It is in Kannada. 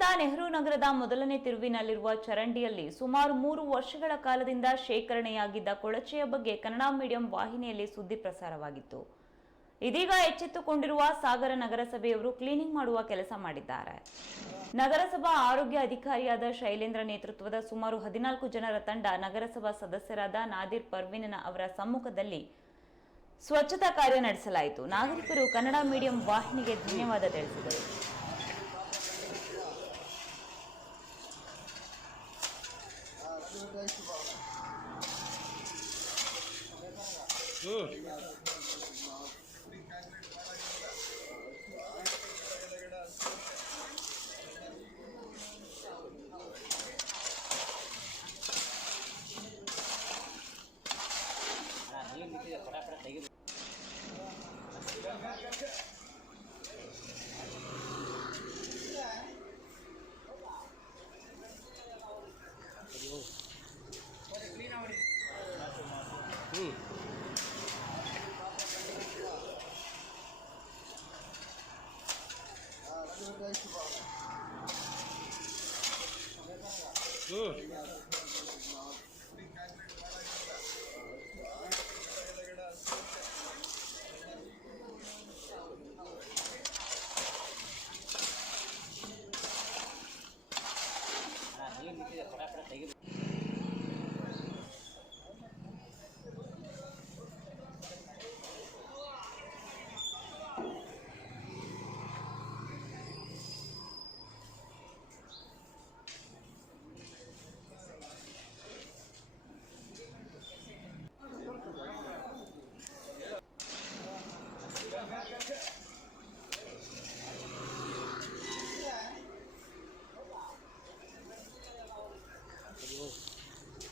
ಪಟ್ಟಣದ ನೆಹರು ನಗರದ ಮೊದಲನೇ ತಿರುವಿನಲ್ಲಿರುವ ಚರಂಡಿಯಲ್ಲಿ ಸುಮಾರು ಮೂರು ವರ್ಷಗಳ ಕಾಲದಿಂದ ಶೇಖರಣೆಯಾಗಿದ್ದ ಕೊಳಚೆಯ ಬಗ್ಗೆ ಕನ್ನಡ ಮೀಡಿಯಂ ವಾಹಿನಿಯಲ್ಲಿ ಸುದ್ದಿ ಪ್ರಸಾರವಾಗಿತ್ತು. ಇದೀಗ ಎಚ್ಚೆತ್ತುಕೊಂಡಿರುವ ಸಾಗರ ನಗರಸಭೆಯವರು ಕ್ಲೀನಿಂಗ್ ಮಾಡುವ ಕೆಲಸ ಮಾಡಿದ್ದಾರೆ. ನಗರಸಭಾ ಆರೋಗ್ಯ ಅಧಿಕಾರಿಯಾದ ಶೈಲೇಂದ್ರ ನೇತೃತ್ವದ ಸುಮಾರು ಹದಿನಾಲ್ಕು ಜನರ ತಂಡ ನಗರಸಭಾ ಸದಸ್ಯರಾದ ನಾದಿರ್ ಪರ್ವಿನನ ಅವರ ಸಮ್ಮುಖದಲ್ಲಿ ಸ್ವಚ್ಛತಾ ಕಾರ್ಯ ನಡೆಸಲಾಯಿತು. ನಾಗರಿಕರು ಕನ್ನಡ ಮೀಡಿಯಂ ವಾಹಿನಿಗೆ ಧನ್ಯವಾದ ತಿಳಿಸಿದರು. Good. 嗯。